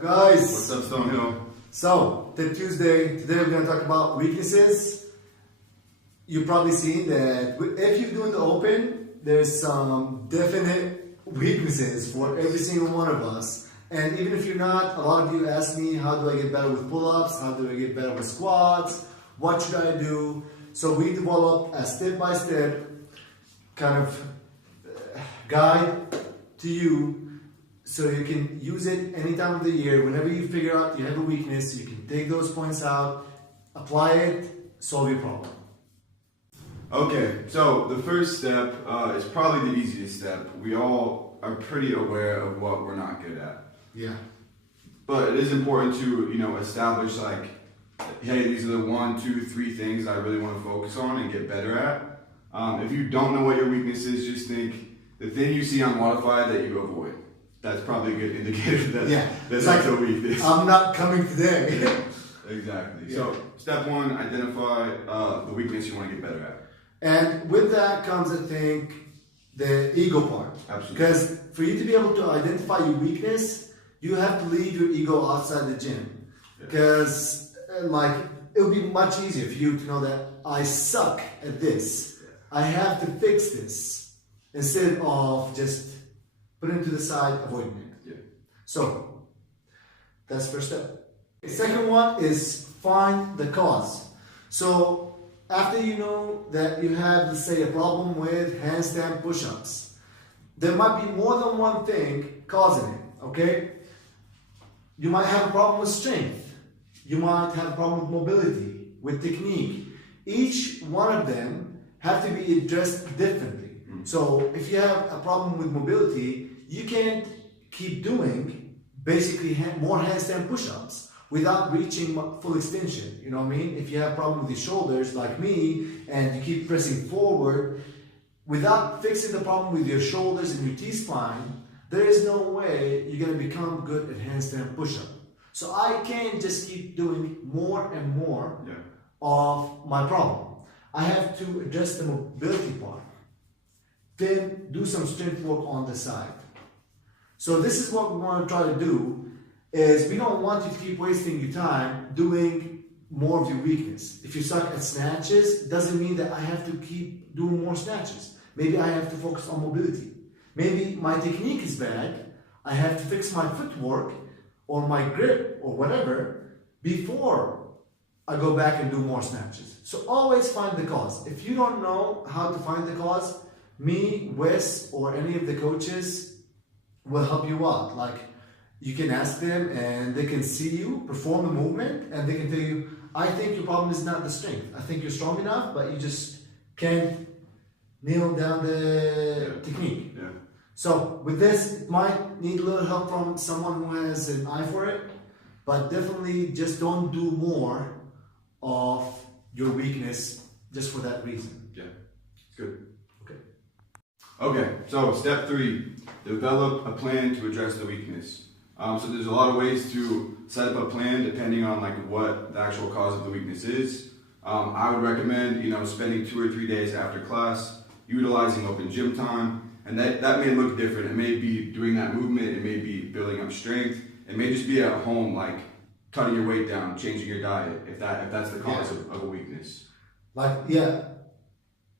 up, guys? What's up, Stonehill? So, Tip Tuesday. Today we're going to talk about weaknesses. You've probably seen that if you're doing the open, there's some definite weaknesses for every single one of us. And even if you're not, a lot of you ask me, how do I get better with pull-ups? How do I get better with squats? What should I do? So we developed a step-by-step kind of guide to you so you can use it any time of the year. Whenever you figure out you have a weakness, you can take those points out, apply it, solve your problem. Okay, so the first step is probably the easiest step. We all are pretty aware of what we're not good at. Yeah. But it is important to, establish like, hey, these are the 1, 2, 3 things I really want to focus on and get better at. If you don't know what your weakness is, just think the thing you see on Modified that you avoid. That's probably a good indicator that's like a weakness. I'm not coming today. Exactly. Yeah. So step 1, identify the weakness you want to get better at. And with that comes, I think, the ego part. Absolutely. Because for you to be able to identify your weakness, you have to leave your ego outside the gym. Because, it would be much easier for you to know that I suck at this. I have to fix this. Instead of just putting it to the side, avoiding it. Yeah. So, that's the first step. The second one is find the cause. So, after you know that you have, let's say, a problem with handstand push-ups, there might be more than one thing causing it, okay? You might have a problem with strength. You might have a problem with mobility, with technique. Each one of them have to be addressed differently. So if you have a problem with mobility, you can't keep doing basically more handstand push-ups without reaching full extension. You know what I mean? If you have a problem with your shoulders like me and you keep pressing forward, without fixing the problem with your shoulders and your T-spine, there is no way you're going to become good at handstand push-up. So I can't just keep doing more and more of my problem. I have to address the mobility part. Then do some strength work on the side. So this is what we want to try to do, is we don't want you to keep wasting your time doing more of your weakness. If you suck at snatches, it doesn't mean that I have to keep doing more snatches. Maybe I have to focus on mobility. Maybe my technique is bad. I have to fix my footwork or my grip or whatever before I go back and do more snatches. So always find the cause. If you don't know how to find the cause, me, Wes, or any of the coaches will help you out. Like, you can ask them and they can see you perform the movement and they can tell you, I think your problem is not the strength. I think you're strong enough, but you just can't nail down the technique. Yeah. So with this, it might need a little help from someone who has an eye for it, but definitely just don't do more of your weakness just for that reason. Yeah, good. Okay. Okay, so step 3, develop a plan to address the weakness. So there's a lot of ways to set up a plan depending on what the actual cause of the weakness is. I would recommend, spending 2 or 3 days after class, utilizing open gym time, and that may look different. It may be doing that movement, it may be building up strength, it may just be at home, like cutting your weight down, changing your diet, if that's the cause of a weakness.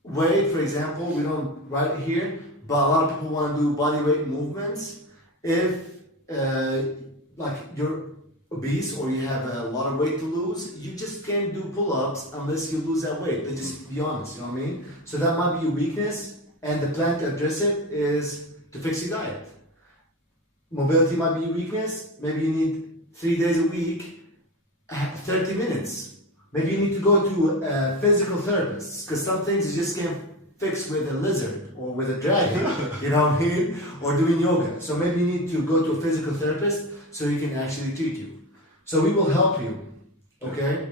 Weight, for example, we don't write it here, but a lot of people want to do body weight movements. If you're obese or you have a lot of weight to lose, you just can't do pull-ups unless you lose that weight. Let's just be honest, you know what I mean? So that might be your weakness, and the plan to address it is to fix your diet. Mobility might be your weakness. Maybe you need 3 days a week, 30 minutes. Maybe you need to go to a physical therapist, because some things you just can't fix with a lizard or with a dragon, you know what I mean? Or doing yoga. So maybe you need to go to a physical therapist so he can actually treat you. So we will help you, okay?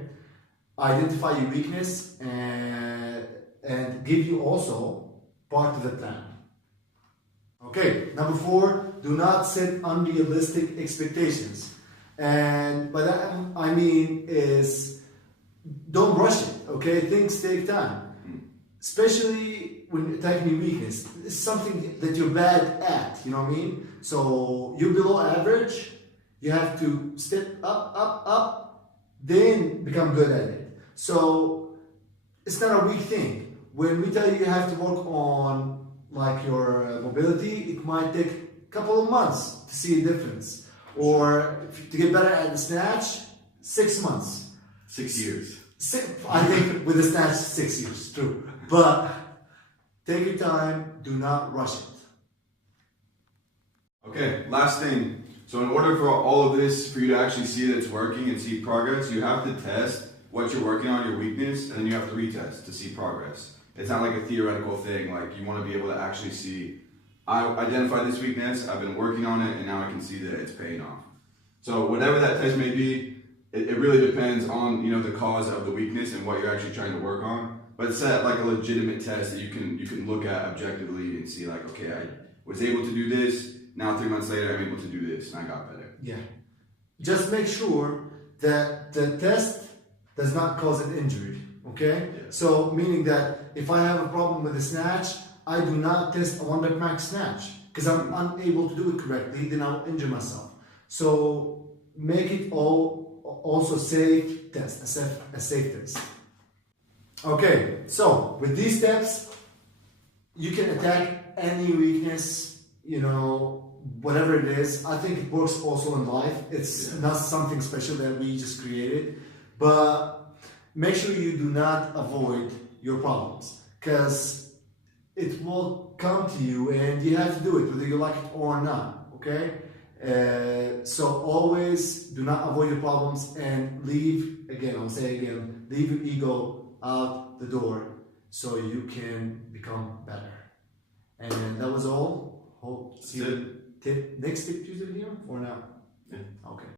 Identify your weakness and give you also part of the plan. Okay, number 4, do not set unrealistic expectations. And by that I mean is, don't rush it, okay? Things take time. Especially when attacking your weakness. It's something that you're bad at, you know what I mean? So you're below average You have to step up, then become good at it. So it's not a weak thing. When we tell you have to work on like your mobility, it might take a couple of months to see a difference. Or to get better at the snatch, 6 months. 6 years. I think with the snatch, 6 years, true. But take your time, do not rush it. Okay, last thing. So in order for all of this, for you to actually see that it's working and see progress, you have to test what you're working on, your weakness, and then you have to retest to see progress. It's not like a theoretical thing, like you want to be able to actually see, I identified this weakness, I've been working on it, and now I can see that it's paying off. So whatever that test may be, it really depends on, you know, the cause of the weakness and what you're actually trying to work on. But set like a legitimate test that you can look at objectively and see like, okay, I was able to do this, now 3 months later I'm able to do this, and I got better. Yeah. Just make sure that the test does not cause an injury, okay? Yeah. So meaning that if I have a problem with the snatch, I do not test a 1 rep max snatch because I'm unable to do it correctly, then I'll injure myself. So make it also safe test, a safe test. Okay, so with these steps, you can attack any weakness, you know, whatever it is. I think it works also in life. It's not something special that we just created, but make sure you do not avoid your problems because it will come to you and you have to do it whether you like it or not, okay? So always do not avoid your problems and leave, again, I'll say again, leave your ego out the door so you can become better. And that was all. Hope see you next tip Tuesday video or now? Yeah. Okay.